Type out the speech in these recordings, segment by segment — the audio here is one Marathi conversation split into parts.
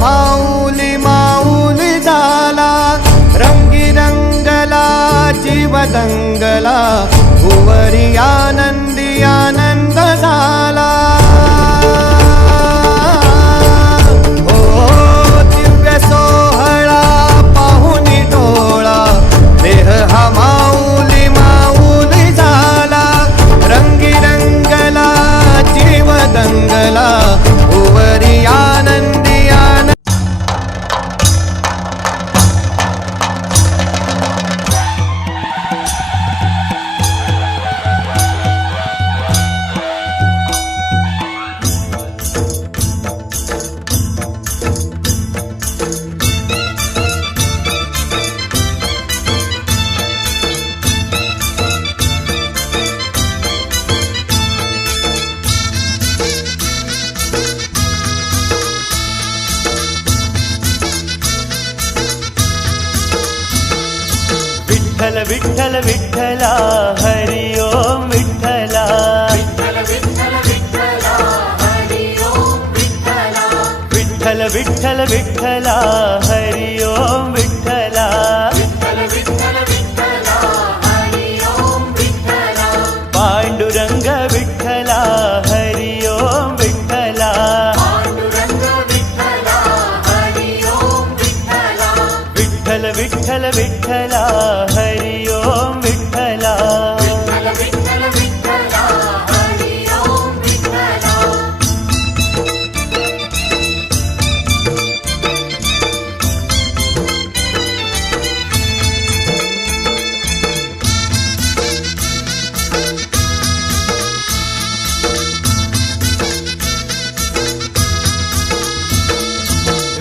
माऊली माऊली झाला, रंगी रंगला जीव दंगला, भुवरी आनंदी आनंद झाला। हो दिव्य सोहळा पाहुनी टोळा, देह हा माऊली माऊली झाला, रंगी रंगला जीव दंगला, भुवरी आनंदी आनंद। विठ्ठल विठ्ठल विठ्ठला हरि ओम विठ्ठला, विठ्ठल विठ्ठल विठ्ठला हरि ओम विठ्ठला, विठ्ठल विठ्ठल विठ्ठला हरि ओम विठ्ठला, विठ्ठल विठ्ठल विठ्ठला हरि ओम विठ्ठला, पांडुरंग विठ्ठला हरि ओम विठ्ठला, पांडुरंग विठ्ठला हरि ओम विठ्ठला, विठ्ठल विठ्ठल विठ्ठला हरि ओम विठ्ठला। विठ्ठल विठ्ठल विठ्ठला हरि ओम विठ्ठला।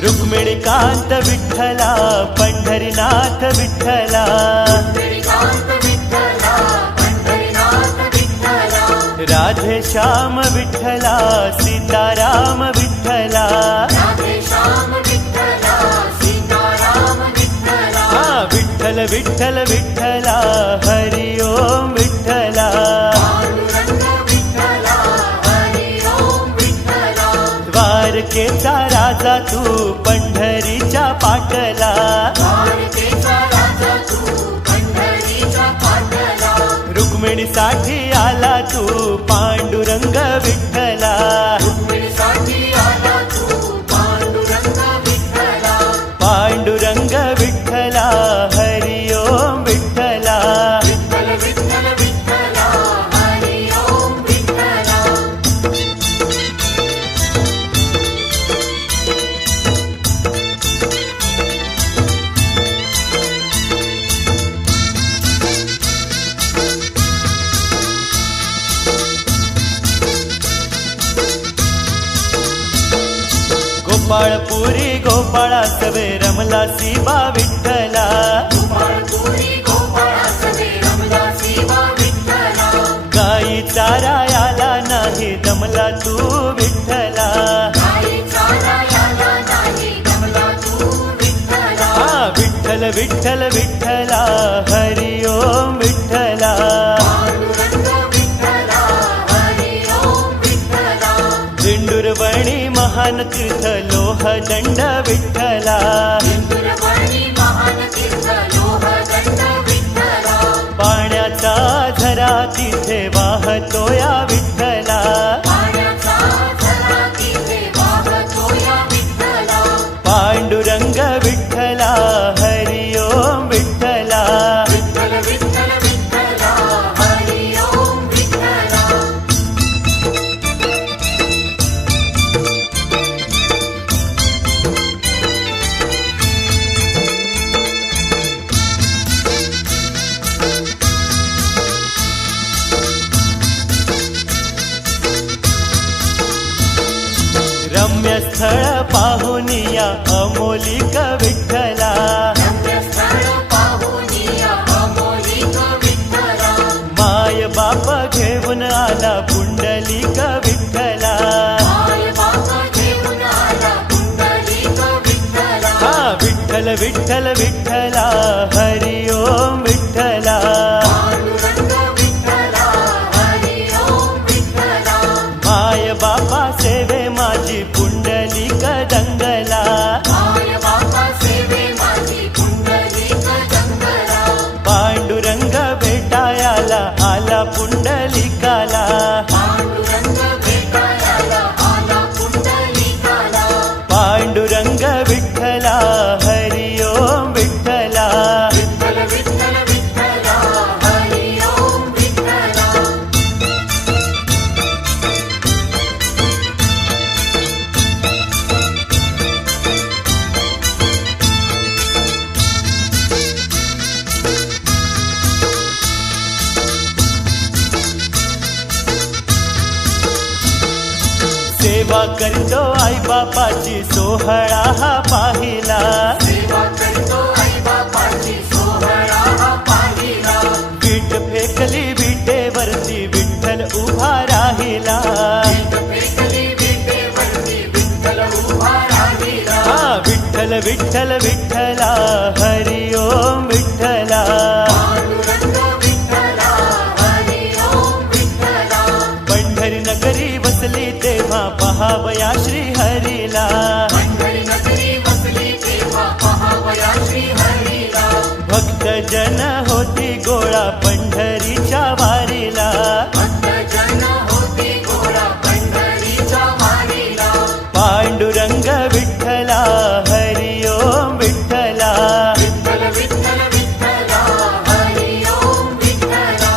रुक्मिणीकांत विठ्ठला पंढरीनाथ विठ्ठला, श्रीकांत विठ्ठला पंढरीनाथ विठ्ठला, राधे श्याम विठ्ठला सीताराम विठ्ठला, राधे श्याम विठ्ठला सीताराम विठ्ठला, विठ्ठल विठ्ठल विठ्ठला हरि ओम विठ्ठला, पांडुरंग विठ्ठला हरि ओम विठ्ठला, द्वारकेचा राजा तू पंढरीच्या पाटला, द्वारकेचा राजा तू पंढरीच्या पाटला, रुक्मिणीसाठी आला तू पांडुरंग विठ्ठला, रुक्मिणीसाठी आला तू पांडुरंग विठ्ठला, पांडुरंग विठ्ठला हरि ओम विठ्ठला, विठ्ठल विठ्ठल विठ्ठला हरि ओम विठ्ठला। गोपाळपुरी गोपाळा सवे रमला शिवा विठ्ठला, गोपाळपुरी गोपाळा सवे रमला शिवा विठ्ठला, गाई चारायाला नाही दमला तू विठ्ठला, गाई चारायाला नाही दमला तू विठ्ठला, विठ्ठल विठ्ठल विठ्ठला हरि ओम विठ्ठला, पांडुरंग विठ्ठला हरि ओम विठ्ठला, दिंडुरवणी महान तीर्थ लोह दंड विठ्ठला, इंदुरवणी महान तीर्थ लोह दंड विठ्ठला, पाण्याचा झरा तिथे वाहतो या विठ्ठला, पाण्याचा झरा तिथे वाहतो या विठ्ठला, पांडुरंग विठ्ठला हरि ओम विठ्ठला, विठ्ठल विठ्ठल विठ्ठला हरि ओम विठ्ठला। रम्य स्थळ पाहुनिया अमोलिक विठ्ठला, रम्यस्थळ पाहुनिया अमोलिक विठ्ठला, माय बाप घेऊन आला पुंडलिक विठ्ठला, माय बाप घेऊन आला पुंडलिक विठ्ठला, विठ्ठल विठ्ठल विठ्ठला हरि ओम विठ्ठला, पांडुरंग विठ्ठला हरि ओम विठ्ठला, माय बापा सेवे माझी पुंडलिक दंगला, बापाची सोहळा हा पाहिला. सेवा करतो आई बापाची सोहळा हा पाहिला. विट फेकली विटेवरती विठ्ठल उभा राहिला. पेटली विटेवरती विठ्ठल उभा राहिला. हा विठ्ठल विठ्ठल विठ्ठला हरी ओम विठ्ठला. पांडुरंग विठ्ठला हरी ओम विठ्ठला. पंढरी नगरी वसली तेव्हा पहावया श्री हरीला. पंढरी नगरी वसली तेव्हा पहावया श्री हरीला. भक्त जन होती गोळा पंढरीच्या वारीला. भक्तजन होती गोळा पंढरीच्या वारीला. पांडुरंग विठ्ठला हरी ओम विठ्ठला. विठ्ठल विठ्ठल विठ्ठला हरी ओम विठ्ठला.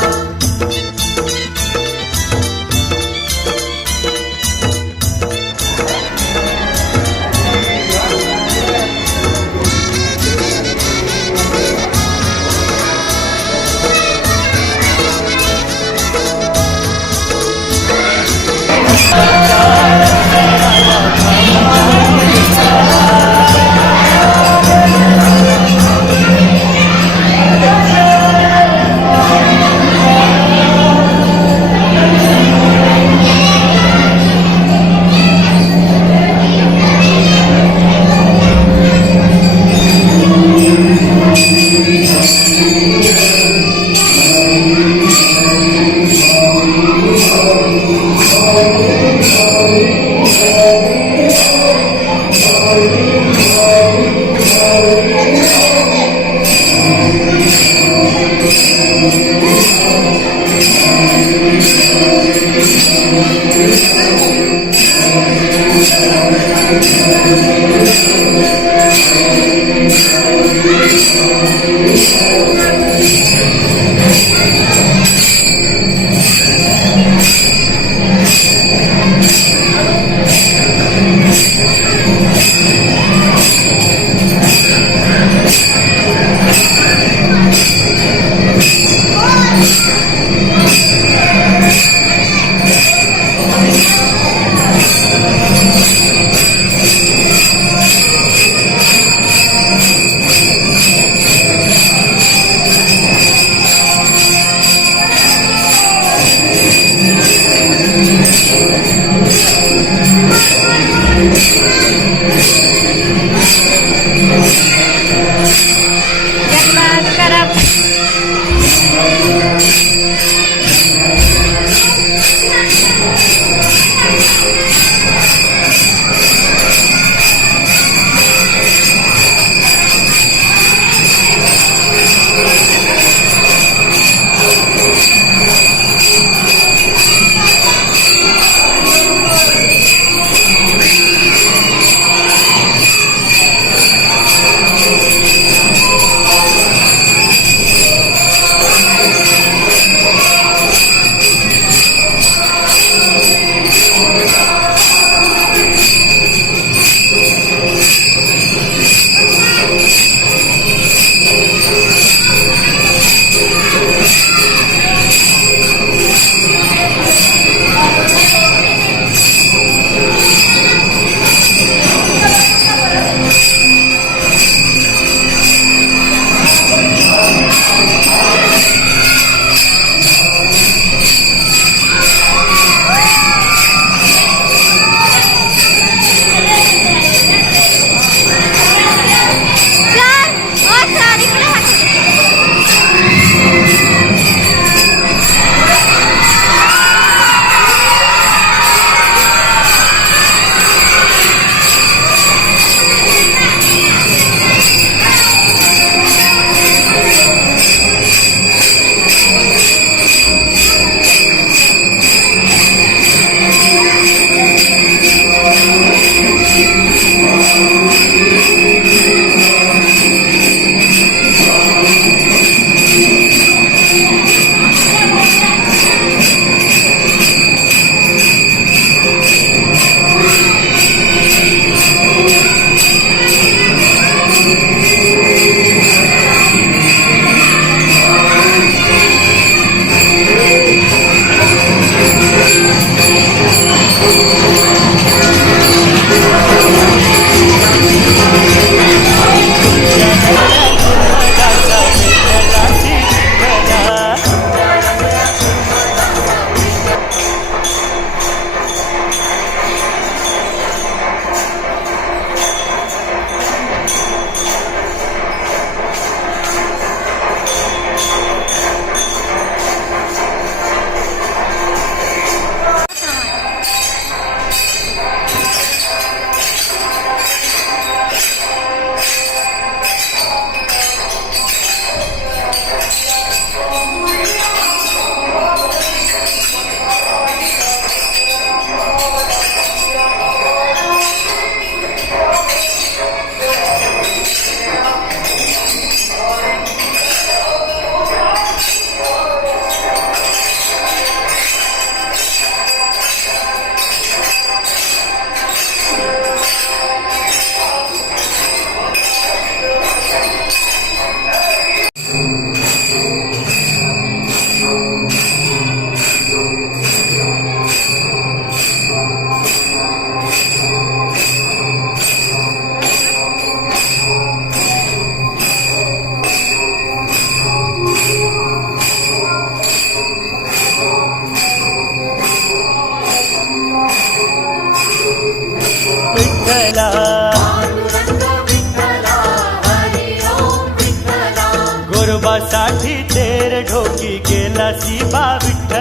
गोरोबासाठी तेर ढोकी गेला सी बा विठ्ठल